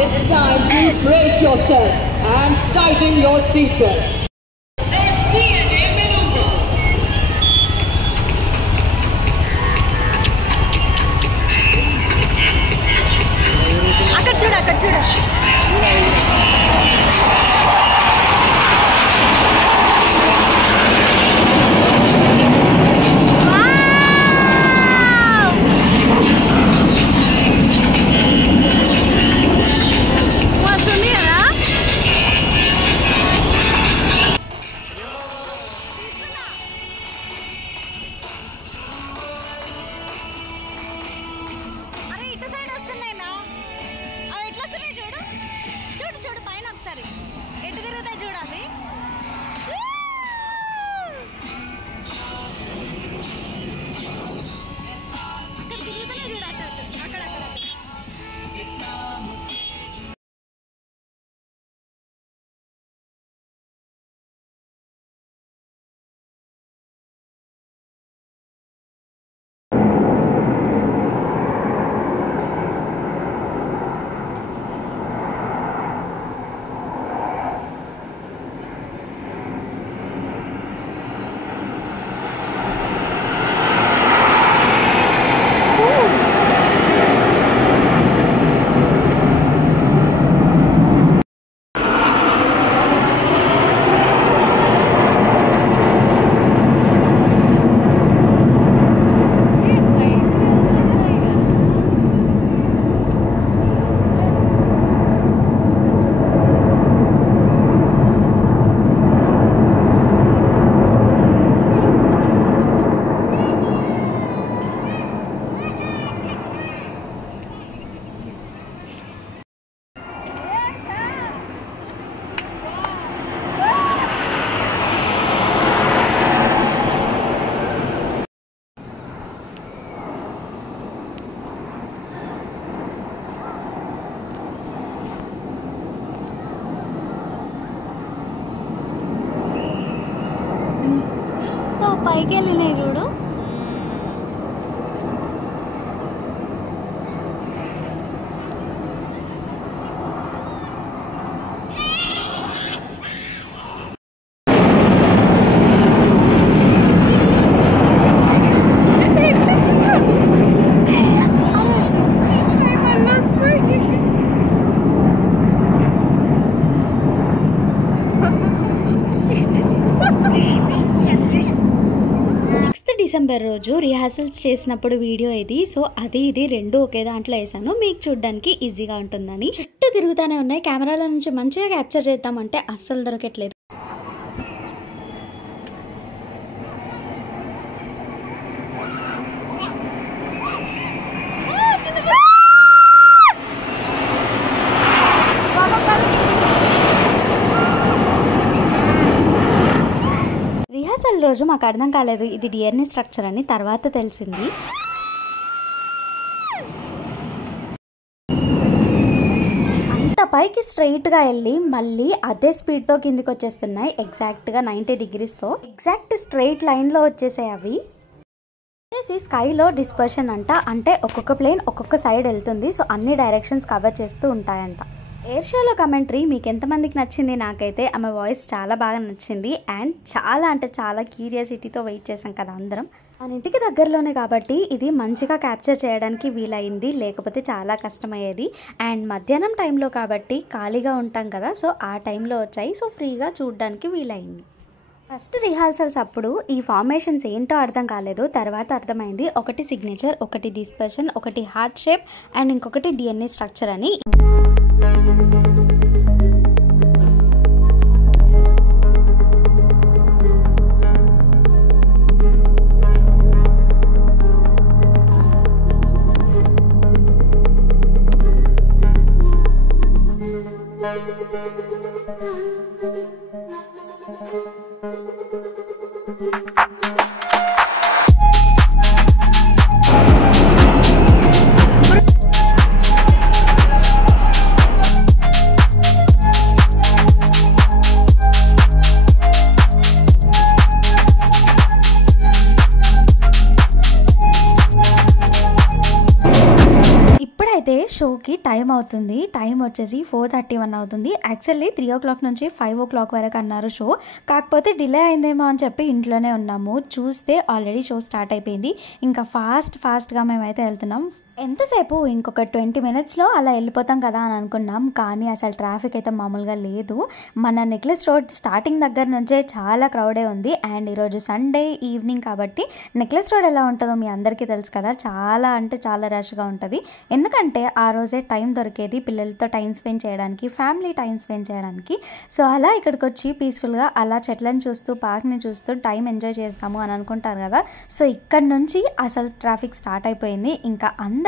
it's time to brace yourself and tighten your seatbelts. అక్కడ చూడు పైకి వెళ్ళినాయి చూడు. డిసెంబర్ రోజు రిహార్సల్స్ చేసినప్పుడు వీడియో ఇది. సో అది ఇది రెండు ఒకే దాంట్లో వేసాను, మీకు చూడడానికి ఈజీగా ఉంటుందని. చుట్టూ తిరుగుతూనే ఉన్నాయి. కెమెరాల నుంచి మంచిగా క్యాప్చర్ చేద్దామంటే అస్సలు దొరకట్లేదు. రిహార్సల్ రోజు మాకు అర్థం కాలేదు ఇది డిఆర్ఎన్ స్ట్రక్చర్ అని, తర్వాత తెలిసింది. అంత పైకి స్ట్రైట్గా వెళ్ళి మళ్ళీ అదే స్పీడ్తో కిందికి వచ్చేస్తున్నాయి. ఎగ్జాక్ట్గా 90 degreesతో ఎగ్జాక్ట్ స్ట్రైట్ లైన్లో వచ్చేసాయి అవి. స్కైలో డిస్పర్షన్ అంట, అంటే ఒక్కొక్క ప్లేన్ ఒక్కొక్క సైడ్ వెళ్తుంది. సో అన్ని డైరెక్షన్స్ కవర్ చేస్తూ ఉంటాయంట. ఎయిర్ షోలో కమెంటరీ మీకు ఎంతమందికి నచ్చింది? నాకైతే ఆమె వాయిస్ చాలా బాగా నచ్చింది. అండ్ చాలా అంటే చాలా క్యూరియాసిటీతో వెయిట్ చేసాం కదా అందరం. మన ఇంటికి దగ్గరలోనే కాబట్టి ఇది మంచిగా క్యాప్చర్ చేయడానికి వీలైంది, లేకపోతే చాలా కష్టమయ్యేది. అండ్ మధ్యాహ్నం టైంలో కాబట్టి ఖాళీగా ఉంటాం కదా, సో ఆ టైంలో వచ్చాయి. సో ఫ్రీగా చూడడానికి వీలైంది. ఫస్ట్ రిహార్సల్స్ అప్పుడు ఈ ఫార్మేషన్స్ ఏంటో అర్థం కాలేదు, తర్వాత అర్థమైంది. ఒకటి సిగ్నేచర్, ఒకటి డిస్పర్షన్, ఒకటి హార్ట్ షేప్ అండ్ ఇంకొకటి డిఎన్ఏ స్ట్రక్చర్ అని. ఇప్పుడైతే షోకి టైం అవుతుంది. టైం వచ్చేసి 4:31 అవుతుంది. యాక్చువల్లీ 3 o'clock నుంచి 5 o'clock వరకు అన్నారు షో. కాకపోతే డిలే అయిందేమో అని చెప్పి ఇంట్లోనే ఉన్నాము. చూస్తే ఆల్రెడీ షో స్టార్ట్ అయిపోయింది. ఇంకా ఫాస్ట్గా మేమైతే వెళ్తున్నాం. ఎంతసేపు ఇంకొక 20 minutesలో అలా వెళ్ళిపోతాం కదా అని అనుకున్నాం. కానీ అసలు ట్రాఫిక్ అయితే మామూలుగా లేదు. మన నెక్లెస్ రోడ్ స్టార్టింగ్ దగ్గర నుంచే చాలా క్రౌడే ఉంది. అండ్ ఈరోజు సండే ఈవినింగ్ కాబట్టి నెక్లెస్ రోడ్ ఎలా ఉంటుందో మీ అందరికీ తెలుసు కదా, చాలా అంటే చాలా రష్గా ఉంటుంది. ఎందుకంటే ఆ రోజే టైం దొరికేది పిల్లలతో టైం స్పెండ్ చేయడానికి, ఫ్యామిలీ టైం స్పెండ్ చేయడానికి. సో అలా ఇక్కడికి వచ్చి పీస్ఫుల్గా అలా చెట్లను చూస్తూ పార్క్ని చూస్తూ టైం ఎంజాయ్ చేస్తాము అని అనుకుంటారు కదా. సో ఇక్కడ నుంచి అసలు ట్రాఫిక్ స్టార్ట్ అయిపోయింది. ఇంకా అందరూ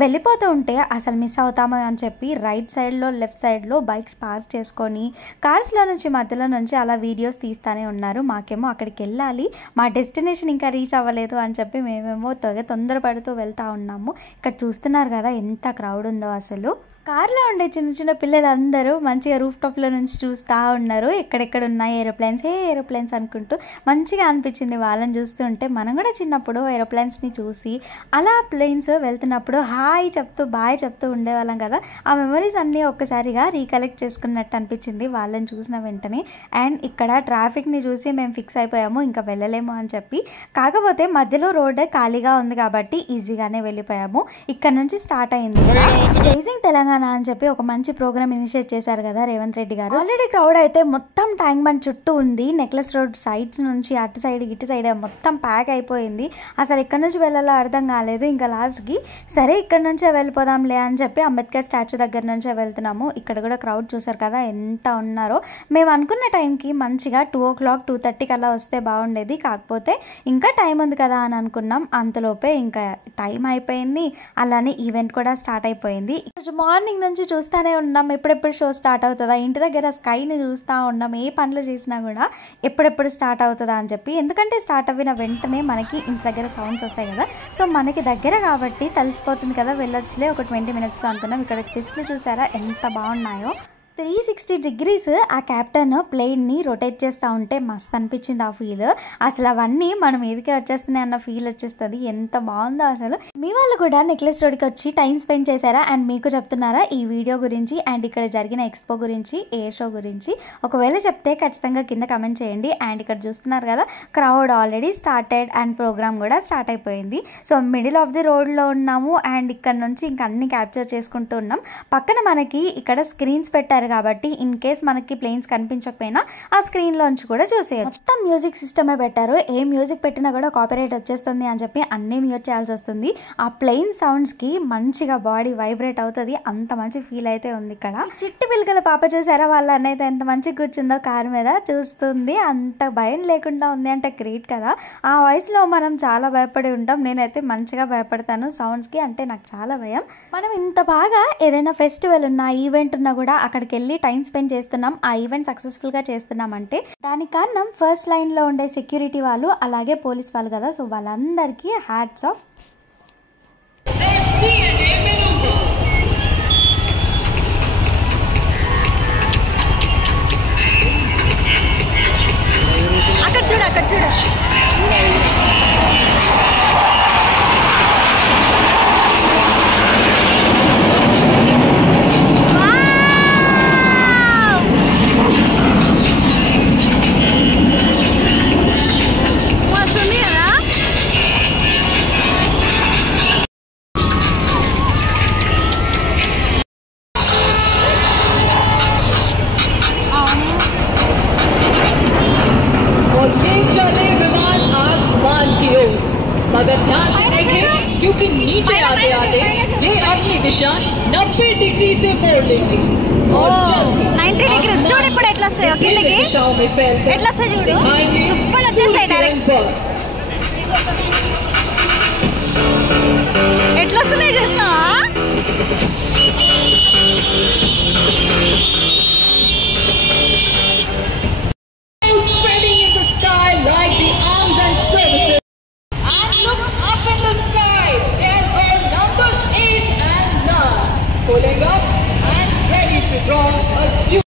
వెళ్ళిపోతూ ఉంటే అసలు మిస్ అవుతామో అని చెప్పి రైట్ సైడ్లో లెఫ్ట్ సైడ్లో బైక్స్ పార్క్ చేసుకొని కార్స్లో నుంచి మధ్యలో నుంచి అలా వీడియోస్ తీస్తూనే ఉన్నారు. మాకేమో అక్కడికి వెళ్ళాలి, మా డెస్టినేషన్ ఇంకా రీచ్ అవ్వలేదు అని చెప్పి మేమేమో తొందరపడుతూ వెళ్తూ ఉన్నాము. ఇక్కడ చూస్తున్నారు కదా ఎంత క్రౌడ్ ఉందో. అసలు కార్లో ఉండే చిన్న పిల్లలందరూ మంచిగా రూఫ్ టాప్లో నుంచి చూస్తూ ఉన్నారు. ఎక్కడెక్కడ ఉన్నాయి ఏరోప్లేన్స్ అనుకుంటూ. మంచిగా అనిపించింది వాళ్ళని చూస్తుంటే. మనం కూడా చిన్నప్పుడు ఏరోప్లేన్స్ని చూసి అలా ప్లేన్స్ వెళ్తున్నప్పుడు హాయ్ చెప్తూ బాయ్ చెప్తూ ఉండేవాళ్ళం కదా. ఆ మెమరీస్ అన్నీ ఒక్కసారిగా రీకలెక్ట్ చేసుకున్నట్టు అనిపించింది వాళ్ళని చూసిన వెంటనే. అండ్ ఇక్కడ ట్రాఫిక్ని చూసి మేము ఫిక్స్ అయిపోయాము ఇంకా వెళ్ళలేము అని చెప్పి. కాకపోతే మధ్యలో రోడ్ ఖాళీగా ఉంది కాబట్టి ఈజీగానే వెళ్ళిపోయాము. ఇక్కడ నుంచి స్టార్ట్ అయింది రైజింగ్ తెలంగాణ అని చెప్పి ఒక మంచి ప్రోగ్రామ్ ఇనిషియేట్ చేశారు కదా రేవంత్ రెడ్డి గారు. ఆల్రెడీ క్రౌడ్ అయితే మొత్తం ట్యాంక్ బండ్ చుట్టూ ఉంది. నెక్లెస్ రోడ్ సైడ్స్ నుంచి అటు సైడ్ ఇటు సైడ్ మొత్తం ప్యాక్ అయిపోయింది. అసలు ఎక్కడి నుంచి వెళ్ళాలో అర్థం కాలేదు. ఇంకా లాస్ట్కి సరే ఇక్కడ నుంచే వెళ్ళిపోదాంలే అని చెప్పి అంబేద్కర్ స్టాచ్యూ దగ్గర నుంచే వెళ్తున్నాము. ఇక్కడ కూడా క్రౌడ్ చూసారు కదా ఎంత ఉన్నారో. మేము అనుకున్న టైంకి మంచిగా 2 o'clock 2:30 అలా వస్తే బాగుండేది. కాకపోతే ఇంకా టైం ఉంది కదా అని అనుకున్నాం. అంతలోపే ఇంకా టైం అయిపోయింది. అలానే ఈవెంట్ కూడా స్టార్ట్ అయిపోయింది. మార్నింగ్ నుంచి చూస్తూనే ఉన్నాం ఎప్పుడెప్పుడు షో స్టార్ట్ అవుతుందా, ఇంటి దగ్గర స్కైని చూస్తూ ఉన్నాం. ఏ పనులు చేసినా కూడా ఎప్పుడెప్పుడు స్టార్ట్ అవుతుందా అని చెప్పి. ఎందుకంటే స్టార్ట్ అవ్విన వెంటనే మనకి ఇంటి దగ్గర సౌండ్స్ వస్తాయి కదా. సో మనకి దగ్గర కాబట్టి తెలిసిపోతుంది కదా, వెళ్ళొచ్చులే ఒక 20 minutesలో అనుకున్నాం. ఇక్కడ ట్విస్ట్లు చూసారా ఎంత బాగున్నాయో. 360 degrees ఆ క్యాప్టెన్ ప్లేన్ని రొటేట్ చేస్తూ ఉంటే మస్తు అనిపించింది ఆ ఫీల్. అసలు అవన్నీ మనం మీదకే వచ్చేస్తున్నాయి అన్న ఫీల్ వచ్చేస్తుంది. ఎంత బాగుందో అసలు. మీ వాళ్ళు కూడా నెక్లెస్ రోడ్కి వచ్చి టైం స్పెండ్ చేశారా అండ్ మీకు చెప్తున్నారా ఈ వీడియో గురించి అండ్ ఇక్కడ జరిగిన ఎక్స్పో గురించి, ఎయిర్ షో గురించి? ఒకవేళ చెప్తే ఖచ్చితంగా కింద కమెంట్ చేయండి. అండ్ ఇక్కడ చూస్తున్నారు కదా crowd already started and program కూడా స్టార్ట్ అయిపోయింది. సో మిడిల్ ఆఫ్ ది రోడ్లో ఉన్నాము అండ్ ఇక్కడ నుంచి ఇంకా అన్ని క్యాప్చర్ చేసుకుంటూ ఉన్నాం. పక్కన మనకి ఇక్కడ స్క్రీన్స్ పెట్టారు కాబట్టి ఇన్ కేస్ మనకి ప్లేన్స్ కనిపించకపోయినా ఆ స్క్రీన్లోంచి కూడా చూసేయచ్చు. మొత్తం మ్యూజిక్ సిస్టమే పెట్టారు. ఏ మ్యూజిక్ పెట్టినా కూడా కాపీరైట్ వచ్చేస్తుంది అని చెప్పి అన్నీ మ్యూట్ చేయాల్సి వస్తుంది. ఆ ప్లేన్ సౌండ్స్కి మంచిగా బాడీ వైబ్రేట్ అవుతుంది. అంత మంచి ఫీల్ అయితే ఉంది ఇక్కడ. చిట్టి పిల్లకల పాప చూసారా, వాళ్ళ అన్నైతే ఎంత మంచిగా కూర్చుందో కారు మీద చూస్తుంది. అంత భయం లేకుండా ఉంది అంటే గ్రేట్ కదా. ఆ వయసులో మనం చాలా భయపడి ఉంటాం. నేనైతే మంచిగా భయపడతాను సౌండ్స్కి, అంటే నాకు చాలా భయం. మనం ఇంత బాగా ఏదైనా ఫెస్టివల్ ఉన్నా ఈవెంట్ ఉన్నా కూడా అక్కడికి వెళ్ళి టైం స్పెండ్ చేస్తున్నాం, ఆ ఈవెంట్ సక్సెస్ఫుల్గా చేస్తున్నామంటే దానికి కారణం ఫస్ట్ లైన్లో ఉండే సెక్యూరిటీ వాళ్ళు అలాగే పోలీస్ వాళ్ళు కదా. సో వాళ్ళందరికీ హ్యాట్స్ ఆఫ్. అక్కడ చూడు అక్కడ చూడు. मगर ध्यान से देखें क्योंकि नीचे आते आते ये अपनी दिशा 90 डिग्री से मोड़ लेंगे और जल्दी 90 डिग्री చూడు ఇప్పుడు ఎట్లా వస్తాయో కిందకి ఎట్లా వస్తాయి చూడు సూపర్ వచ్చేస్తాయి డైరెక్ట్ ఎట్లా వస్తున్నాయి చూసినావా spreading in the sky like the arms and services and look up in the sky and our numbers 8 and 9 pulling up and ready to draw a few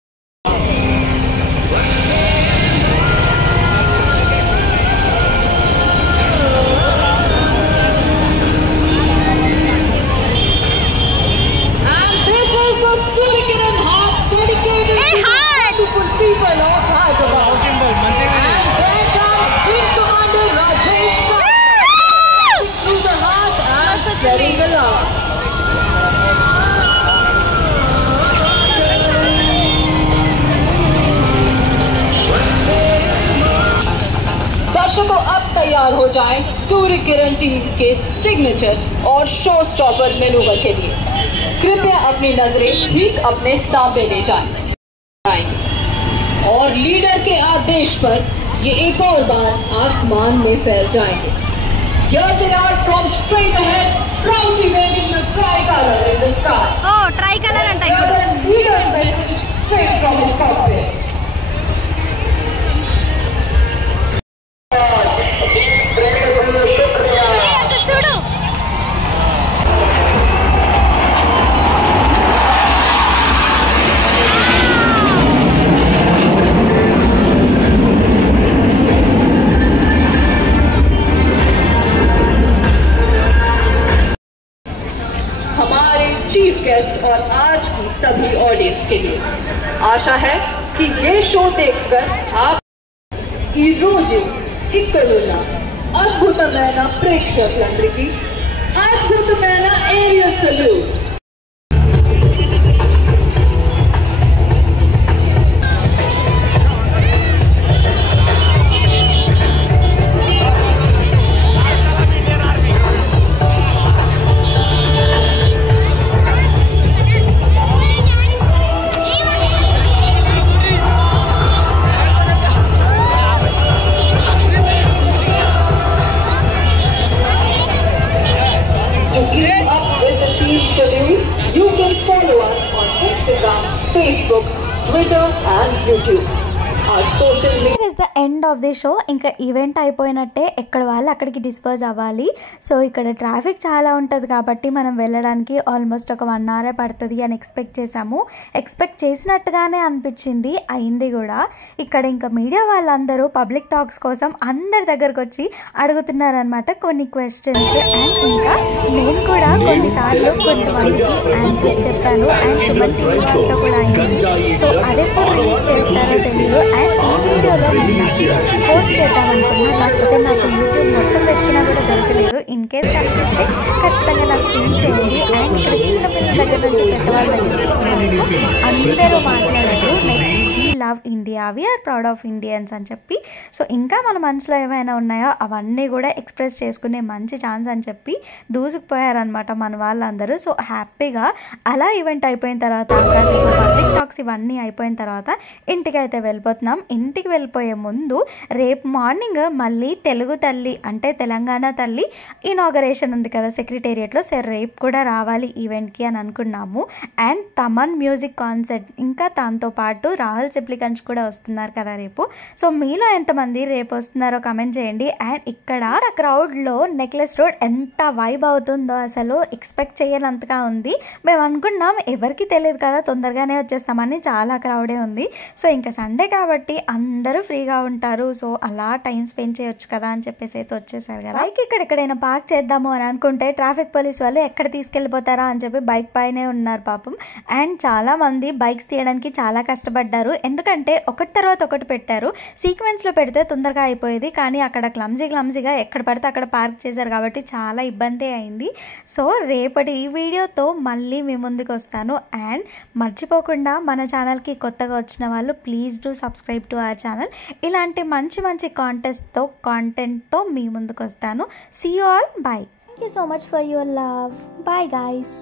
तैयार हो जाएं सूर्य किरण टीम के सिग्नेचर और show stopper manoeuvre के लिए। कृपया अपनी नजरें ठीक अपने सामने ले जाएंगे और लीडर के आदेश पर ये एक और बार आसमान में फैल जाएंगे। Here they are from straight ahead, proudly waving the tricolor in the sky. Oh, tricolor and Here the leader's message straight from his cockpit. Chief guest और आज की सभी ऑडियंस के लिए आशा है कि ये शो देखकर आप ఈ రోజు ఇక్కడున్న అద్భుతమైన ప్రేక్షకులందరికీ అద్భుతమైన aerial salute. Facebook, Twitter and YouTube. Our social media. Here is the end of the show. ఇంకా ఈవెంట్ అయిపోయినట్టే ఎక్కడ వాళ్ళు అక్కడికి డిస్పోజ్ అవ్వాలి. సో ఇక్కడ ట్రాఫిక్ చాలా ఉంటుంది కాబట్టి మనం వెళ్ళడానికి ఆల్మోస్ట్ ఒక 1 hour పడుతుంది అని ఎక్స్పెక్ట్ చేసాము. ఎక్స్పెక్ట్ చేసినట్టుగానే అనిపించింది, అయింది కూడా. ఇక్కడ ఇంకా మీడియా వాళ్ళందరూ పబ్లిక్ టాక్స్ కోసం అందరి దగ్గరకు వచ్చి అడుగుతున్నారనమాట కొన్ని క్వశ్చన్స్. అండ్ ఇంకా నేను కూడా కొన్నిసార్లు కొంతమందికి ఆన్సర్స్ చెప్పాను. అండ్ సుమన్ టీవీ వాళ్ళతో కూడా అయింది. సో అదెప్పుడు రిలీజ్ చేస్తారో తెలియదు. అండ్ ఈ వీడియోలో పోస్ట్ చేద్దామనుకున్నా, కాకపోతే నాకు యూట్యూబ్ మొత్తం వెతికినా కూడా దొరకలేదు. ఇన్ కేస్ కనిపిస్తే ఖచ్చితంగా నాకు ఫీల్ చేయండి. అండ్ ఇక్కడ చిన్న పిల్లల దగ్గర నుంచి పెద్దవాళ్ళ అందరూ మాట్లాడారు next we love India, we are proud of Indians అని చెప్పి. సో ఇంకా మన మనసులో ఏమైనా ఉన్నాయో అవన్నీ కూడా ఎక్స్ప్రెస్ చేసుకునే మంచి ఛాన్స్ అని చెప్పి దూసుకుపోయారనమాట మన వాళ్ళందరూ. సో హ్యాపీగా అలా ఈవెంట్ అయిపోయిన తర్వాత కాసేపు పబ్లిక్ టాక్స్ ఇవన్నీ అయిపోయిన తర్వాత ఇంటికి అయితే వెళ్ళిపోతున్నాం. ఇంటికి వెళ్ళిపోయే ముందు రేపు మార్నింగ్ మళ్ళీ తెలుగు తల్లి అంటే తెలంగాణ తల్లి ఇనాగరేషన్ ఉంది కదా సెక్రటేరియట్లో. సో రేపు కూడా రావాలి ఈవెంట్కి అని అనుకున్నాము. అండ్ తమన్ మ్యూజిక్ కాన్సర్ట్, ఇంకా దాంతో పాటు రాహుల్ సిప్లిగంజ్ కూడా వస్తున్నారు కదా రేపు. సో మీలో ఎంతమంది రేపు వస్తున్నారో కమెంట్ చేయండి. అండ్ ఇక్కడ క్రౌడ్లో నెక్లెస్ రోడ్ ఎంత వైబ్ అవుతుందో అసలు ఎక్స్పెక్ట్ చేయనంతగా ఉంది. మేము అనుకున్నాం ఎవరికి తెలియదు కదా తొందరగానే వచ్చేస్తామని, చాలా క్రౌడే ఉంది. సో ఇంకా సండే కాబట్టి అందరూ ఫ్రీగా ఉంటారు. సో అలా టైం స్పెండ్ చేయొచ్చు కదా అని చెప్పేసి అయితే వచ్చేసారు కదా. బైక్ ఎక్కడెక్కడైనా పార్క్ చేద్దాము అని అనుకుంటే ట్రాఫిక్ పోలీస్ వాళ్ళు ఎక్కడ తీసుకెళ్ళిపోతారా అని చెప్పి బైక్ పైనే ఉన్నారు పాపం. అండ్ చాలా మంది బైక్స్ తీయడానికి చాలా కష్టపడ్డారు. ఎందుకంటే ఒకటి తర్వాత ఒకటి పెట్టారు. సీక్వెన్స్లో పెడితే తొందరగా అయిపోయేది, కానీ అక్కడ క్లమ్జీగా ఎక్కడ పడితే అక్కడ పార్క్ చేశారు కాబట్టి చాలా ఇబ్బంది అయింది. సో రేపటి ఈ వీడియోతో మళ్ళీ మీ ముందుకు వస్తాను. అండ్ మర్చిపోకుండా మన ఛానల్కి కొత్తగా వచ్చిన వాళ్ళు please do subscribe to our channel. ఇలాంటి మంచి కాంటెంట్తో మీ ముందుకు వస్తాను. See you all, bye. Thank you so much for your love. Bye guys.